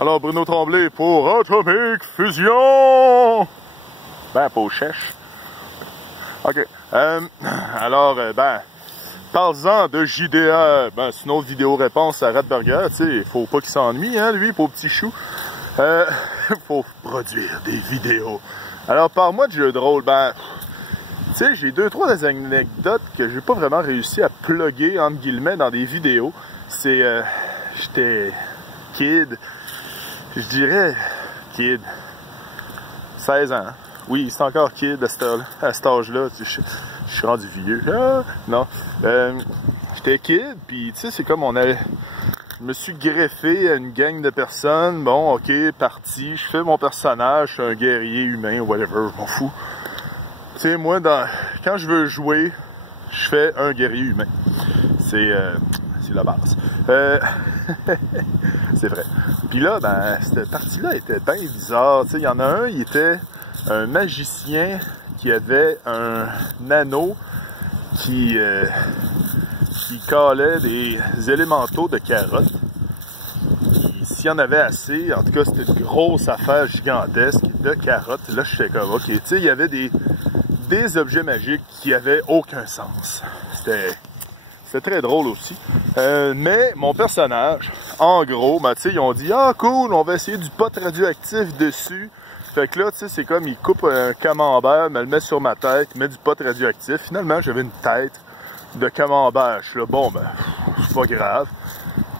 Alors, Bruno Tremblay pour Atomic Fusion! Ben, pas au chèche. OK. Parle-en de JDR. Ben, c'est une autre vidéo-réponse à Radburger. Tu sais, faut pas qu'il s'ennuie, hein, lui, pauvre petit chou. Faut produire des vidéos. Alors, parle-moi de jeux de rôle. Ben, tu sais, j'ai 2-3 anecdotes que j'ai pas vraiment réussi à plugger, entre guillemets, dans des vidéos. C'est, j'étais kid. Je dirais kid. 16 ans. Oui, c'est encore kid à cet âge-là. Je suis rendu vieux. Ah, non. J'étais kid, puis tu sais, c'est comme je me suis greffé à une gang de personnes. Bon, ok, parti. Je fais mon personnage, je suis un guerrier humain, whatever, je m'en fous. Tu sais, moi, quand je veux jouer, je fais un guerrier humain. C'est la base. C'est vrai. Puis là, ben, cette partie-là était bien bizarre. Tu sais, il y en a un, il était un magicien qui avait un anneau qui calait des élémentaux de carottes. S'il y en avait assez, en tout cas, c'était une grosse affaire gigantesque de carottes. Là, je fais comme, ok, tu sais, il y avait des objets magiques qui avaient aucun sens. C'était très drôle aussi. Mais mon personnage, en gros, ben, tu sais, ils ont dit « Ah, cool, on va essayer du pot radioactif dessus. » Fait que là, tu sais, c'est comme, ils coupent un camembert, me le met sur ma tête, met du pot radioactif. Finalement, j'avais une tête de camembert. Je suis là, bon, ben, c'est pas grave.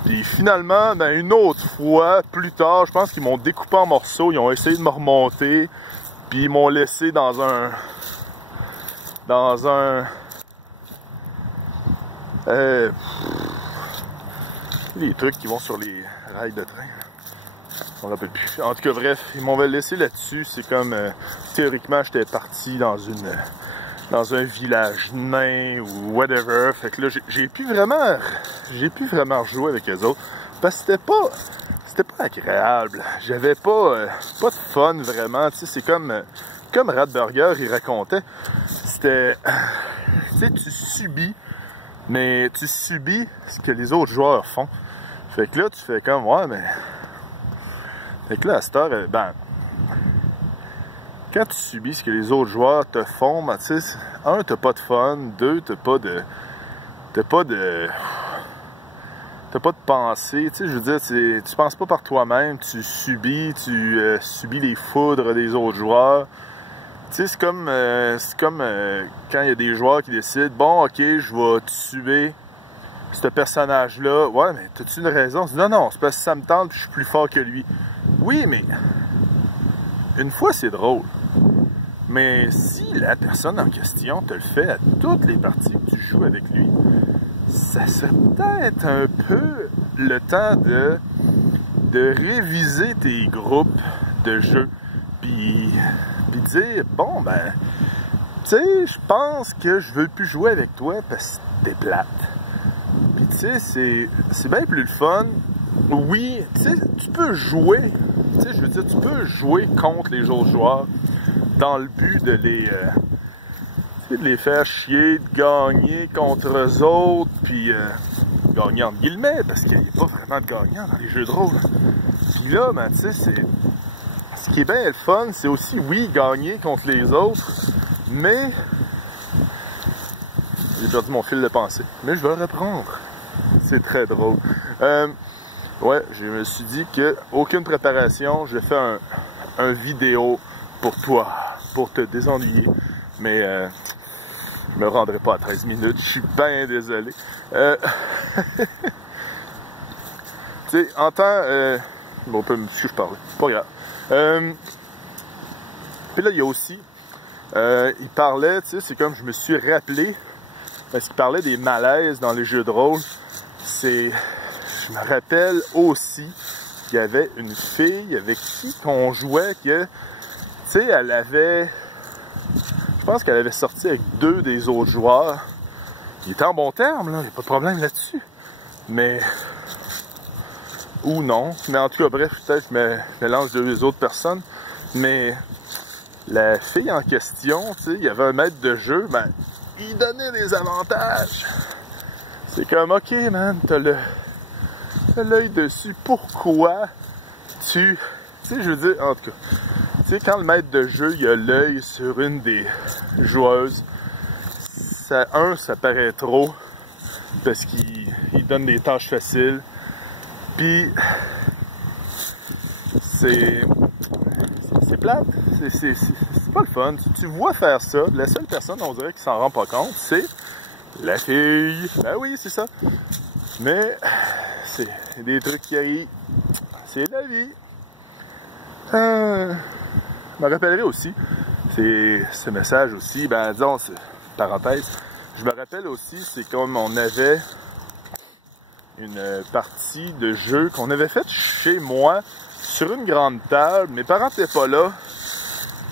Puis finalement, ben, une autre fois, plus tard, je pense qu'ils m'ont découpé en morceaux, ils ont essayé de me remonter, puis ils m'ont laissé dans un les trucs qui vont sur les rails de train. On ne rappelle plus. En tout cas, bref, ils m'ont laissé là-dessus. C'est comme, théoriquement, j'étais parti dans un village nain ou whatever. Fait que là, j'ai pu vraiment rejouer avec eux autres. Parce que c'était pas agréable. J'avais pas de fun vraiment. Tu sais, c'est comme Radburger, il racontait. C'était, tu sais, tu subis ce que les autres joueurs font. Fait que là, tu fais comme, ouais, mais... Fait que là, à cette heure, ben... Quand tu subis ce que les autres joueurs te font, ben, tu sais, un, t'as pas de fun, deux, t'as pas de pensée, tu sais, je veux dire, tu penses pas par toi-même, tu subis les foudres des autres joueurs. Tu sais, c'est comme quand il y a des joueurs qui décident, bon, ok, je vais tuer ce personnage-là. Ouais, mais t'as-tu une raison? Non, c'est parce que ça me tente, je suis plus fort que lui. Oui, mais une fois, c'est drôle. Mais si la personne en question te le fait à toutes les parties que tu joues avec lui, ça serait peut-être un peu le temps de réviser tes groupes de jeux. Puis dire, bon, ben, tu sais, je pense que je veux plus jouer avec toi parce que t'es plate. Puis tu sais, c'est bien plus le fun. Oui, tu sais, tu peux jouer, tu sais, je veux dire, tu peux jouer contre les autres joueurs dans le but de les faire chier, de gagner contre eux autres, puis gagner entre guillemets, parce qu'il n'y a pas vraiment de gagnant dans les jeux de rôle. Puis là, ben, tu sais, ce qui est bien le fun, c'est aussi, oui, gagner contre les autres, mais... J'ai perdu mon fil de pensée. Mais je vais le reprendre. C'est très drôle. Ouais, je me suis dit que aucune préparation, je fais un vidéo pour toi, pour te désennuyer. Mais je me rendrai pas à 13 minutes, je suis bien désolé. Tu sais, en temps... bon, on peut me suivre parler, c'est pas grave. Puis là, il y a aussi, il parlait, tu sais, c'est comme je me suis rappelé, parce qu'il parlait des malaises dans les jeux de rôle. Je me rappelle aussi qu'il y avait une fille avec qui on jouait que, tu sais, je pense qu'elle avait sorti avec 2 des autres joueurs. Il était en bon terme, là, il n'y a pas de problème là-dessus. Mais... Ou non. Mais en tout cas, bref, peut-être que je mélange 2 autres personnes. Mais la fille en question, tu sais, il y avait un maître de jeu, ben, il donnait des avantages. C'est comme, ok, man, t'as l'œil dessus. Pourquoi tu sais, je veux dire, en tout cas, tu sais, quand le maître de jeu, il a l'œil sur une des joueuses, ça paraît trop, parce qu'il donne des tâches faciles, puis c'est plate, c'est pas le fun. Tu vois faire ça, la seule personne, on dirait, qui s'en rend pas compte, c'est la fille. Ben oui, c'est ça. Mais c'est des trucs qui arrivent. C'est la vie. Je me rappellerai aussi, c'est ce message aussi, ben disons, parenthèse, je me rappelle aussi, c'est comme on avait une partie de jeu qu'on avait faite chez moi, sur une grande table, mes parents n'étaient pas là,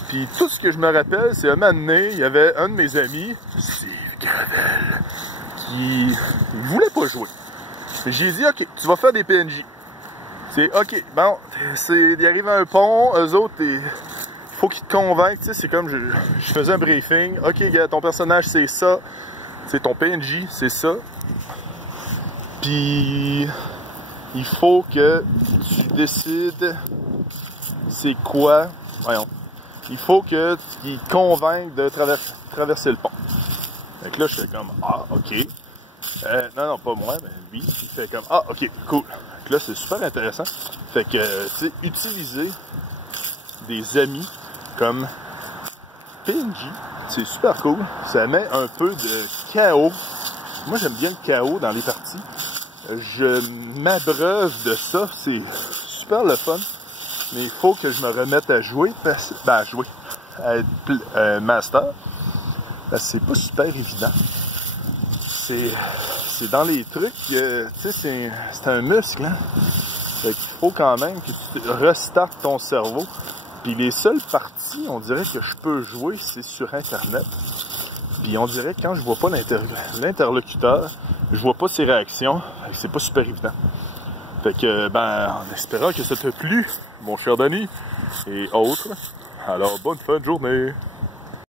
puis tout ce que je me rappelle, c'est un moment donné, il y avait un de mes amis, Steve Gravel, qui voulait pas jouer. J'ai dit, ok, tu vas faire des PNJ. C'est ok, bon, il arrive à un pont, eux autres, il faut qu'ils te convainquent, tu sais, c'est comme, je faisais un briefing, ok, gars, ton personnage c'est ça, c'est ton PNJ, c'est ça, puis il faut que tu décides c'est quoi, voyons, il faut que tu convainques de traverser le pont. Donc là, je fais comme, ah, ok. Non, pas moi, mais lui, il fait comme, ah, ok, cool. Donc là, c'est super intéressant. Fait que, tu sais, utiliser des amis comme PNJ, c'est super cool. Ça met un peu de chaos. Moi, j'aime bien le chaos dans les parties. Je m'abreuve de ça, c'est super le fun. Mais il faut que je me remette à jouer, à être master. Parce que c'est pas super évident. C'est dans les trucs, tu sais, c'est un muscle, hein. Fait qu'il faut quand même que tu restartes ton cerveau. Puis les seules parties, on dirait que je peux jouer, c'est sur Internet. Puis on dirait que quand je vois pas l'interlocuteur, je vois pas ses réactions, c'est pas super évident. Fait que, en espérant que ça t'a plu, mon cher Danny, et autres, alors bonne fin de journée!